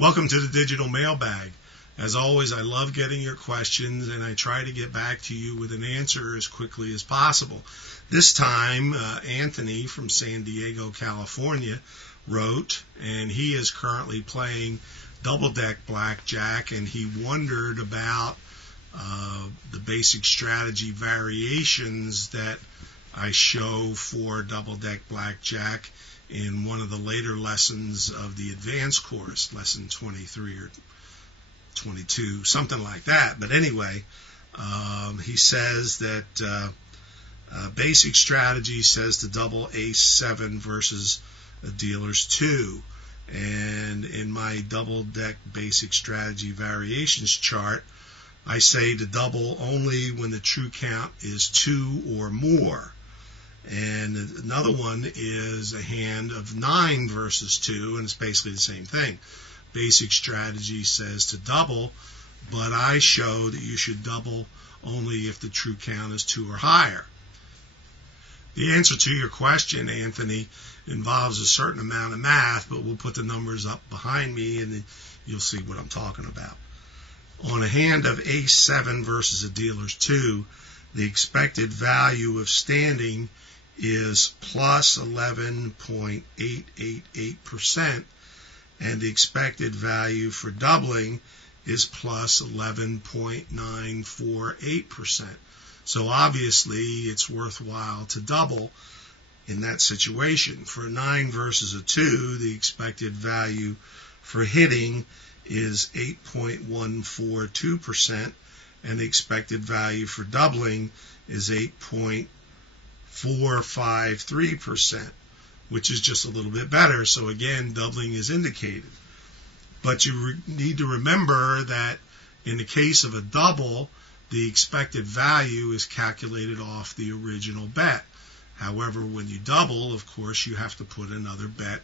Welcome to the Digital Mailbag. As always, I love getting your questions, and I try to get back to you with an answer as quickly as possible. This time, Anthony from San Diego, California, wrote, and he is currently playing double-deck blackjack, and he wondered about the basic strategy variations that I show for double-deck blackjack in one of the later lessons of the advanced course, lesson 23 or 22, something like that. But anyway, he says that basic strategy says to double ace-7 versus a dealer's 2. And in my double-deck basic strategy variations chart, I say to double only when the true count is 2 or more. And another one is a hand of 9 versus 2, and it's basically the same thing. Basic strategy says to double, but I show that you should double only if the true count is 2 or higher. The answer to your question, Anthony, involves a certain amount of math, but we'll put the numbers up behind me and then you'll see what I'm talking about. On a hand of ace-7 versus a dealer's 2, the expected value of standing is plus 11.888%, and the expected value for doubling is plus 11.948%. So obviously it's worthwhile to double in that situation. For a 9 versus a 2, the expected value for hitting is 8.142%, and the expected value for doubling is 8.453%, which is just a little bit better. So again, doubling is indicated. But you need to remember that in the case of a double, the expected value is calculated off the original bet. However, when you double, of course, you have to put another bet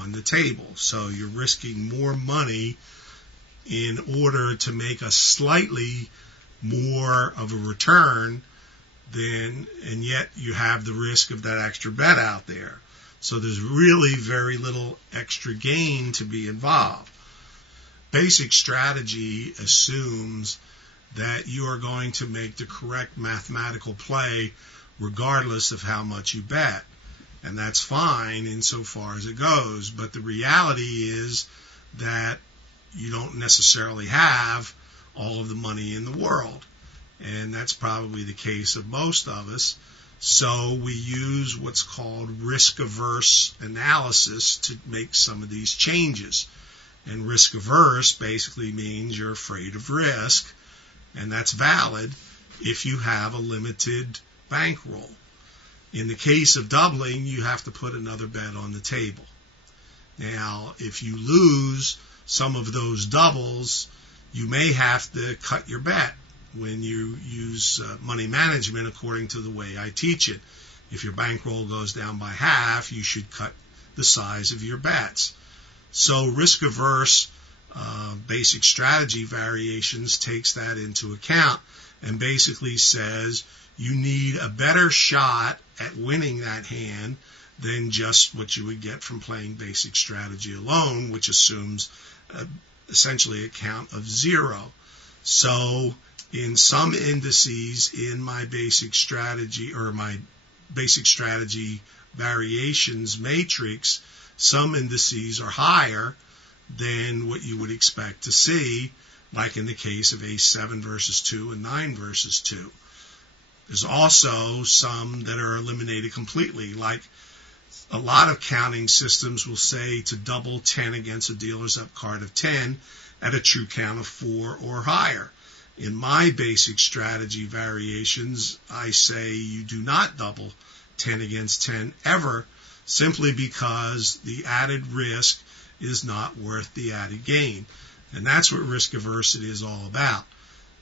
on the table. So you're risking more money in order to make a slightly more of a return and yet you have the risk of that extra bet out there. So there's really very little extra gain to be involved. Basic strategy assumes that you are going to make the correct mathematical play regardless of how much you bet. And that's fine insofar as it goes. But the reality is that you don't necessarily have all of the money in the world. And that's probably the case of most of us. So we use what's called risk-averse analysis to make some of these changes. And risk-averse basically means you're afraid of risk, and that's valid if you have a limited bankroll. In the case of doubling, you have to put another bet on the table. Now, if you lose some of those doubles, you may have to cut your bet when you use money management according to the way I teach it. If your bankroll goes down by half, you should cut the size of your bets. So risk-averse basic strategy variations takes that into account and basically says you need a better shot at winning that hand than just what you would get from playing basic strategy alone, which assumes essentially a count of 0. So in some indices in my basic strategy or my basic strategy variations matrix, some indices are higher than what you would expect to see, like in the case of ace-7 versus 2 and 9 versus 2. There's also some that are eliminated completely, like a lot of counting systems will say to double 10 against a dealer's up card of 10 at a true count of 4 or higher. In my basic strategy variations, I say you do not double 10 against 10 ever, simply because the added risk is not worth the added gain. And that's what risk aversity is all about.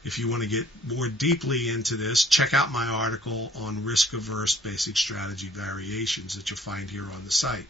If you want to get more deeply into this, check out my article on risk-averse basic strategy variations that you'll find here on the site.